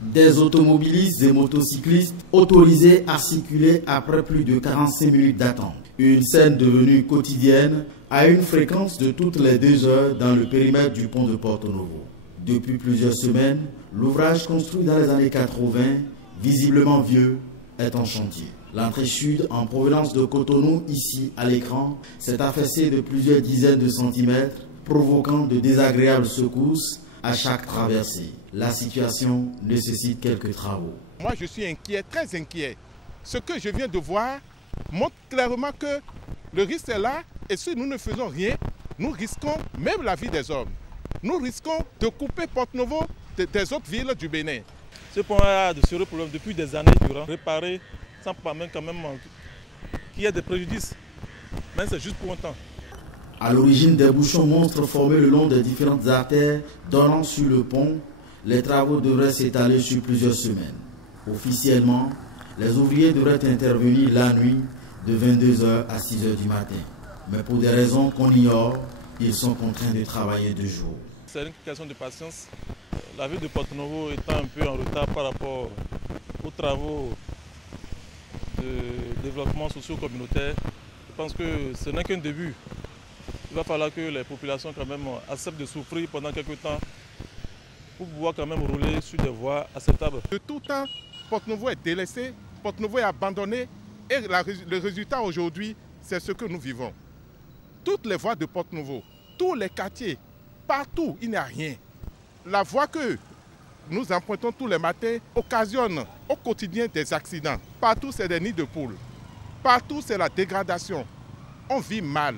Des automobilistes et motocyclistes autorisés à circuler après plus de 45 minutes d'attente. Une scène devenue quotidienne à une fréquence de toutes les 2 heures dans le périmètre du pont de Porto Novo. Depuis plusieurs semaines, l'ouvrage construit dans les années 80, visiblement vieux, est en chantier. L'entrée sud en provenance de Cotonou, ici à l'écran, s'est affaissée de plusieurs dizaines de centimètres, provoquant de désagréables secousses à chaque traversée. La situation nécessite quelques travaux. Moi, je suis inquiet, très inquiet. Ce que je viens de voir montre clairement que le risque est là et si nous ne faisons rien, nous risquons même la vie des hommes. Nous risquons de couper Porto Novo des autres villes du Bénin. Ce point a de sérieux problèmes depuis des années durant. Réparer sans permettre quand même qu'il y ait des préjudices. Mais c'est juste pour un temps. À l'origine des bouchons monstres formés le long des différentes artères donnant sur le pont, les travaux devraient s'étaler sur plusieurs semaines. Officiellement, les ouvriers devraient intervenir la nuit de 22 h à 6 h du matin. Mais pour des raisons qu'on ignore, ils sont contraints de travailler de jour. C'est une question de patience. La ville de Porto Novo étant un peu en retard par rapport aux travaux de développement socio-communautaire, je pense que ce n'est qu'un début. Il va falloir que les populations quand même acceptent de souffrir pendant quelques temps pour pouvoir quand même rouler sur des voies acceptables. De tout temps, Porto Novo est délaissé, Porto Novo est abandonné et le résultat aujourd'hui, c'est ce que nous vivons. Toutes les voies de Porto Novo, tous les quartiers, partout, il n'y a rien. La voie que nous empruntons tous les matins occasionne au quotidien des accidents. Partout, c'est des nids de poules. Partout, c'est la dégradation. On vit mal.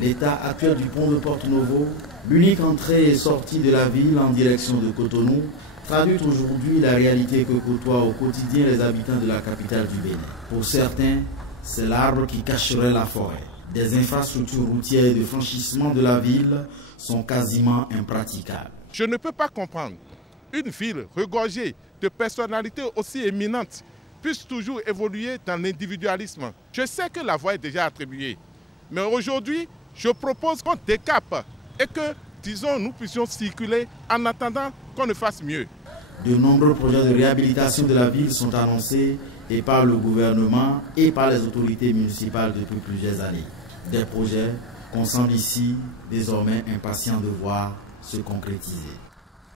L'état actuel du pont de Porto Novo, l'unique entrée et sortie de la ville en direction de Cotonou, traduit aujourd'hui la réalité que côtoient au quotidien les habitants de la capitale du Bénin. Pour certains, c'est l'arbre qui cacherait la forêt. Des infrastructures routières et de franchissement de la ville sont quasiment impraticables. Je ne peux pas comprendre une ville regorgée de personnalités aussi éminentes puisse toujours évoluer dans l'individualisme. Je sais que la voie est déjà attribuée, mais aujourd'hui, je propose qu'on décape et que, disons, nous puissions circuler en attendant qu'on ne fasse mieux. De nombreux projets de réhabilitation de la ville sont annoncés et par le gouvernement et par les autorités municipales depuis plusieurs années. Des projets qu'on semble ici désormais impatients de voir se concrétiser.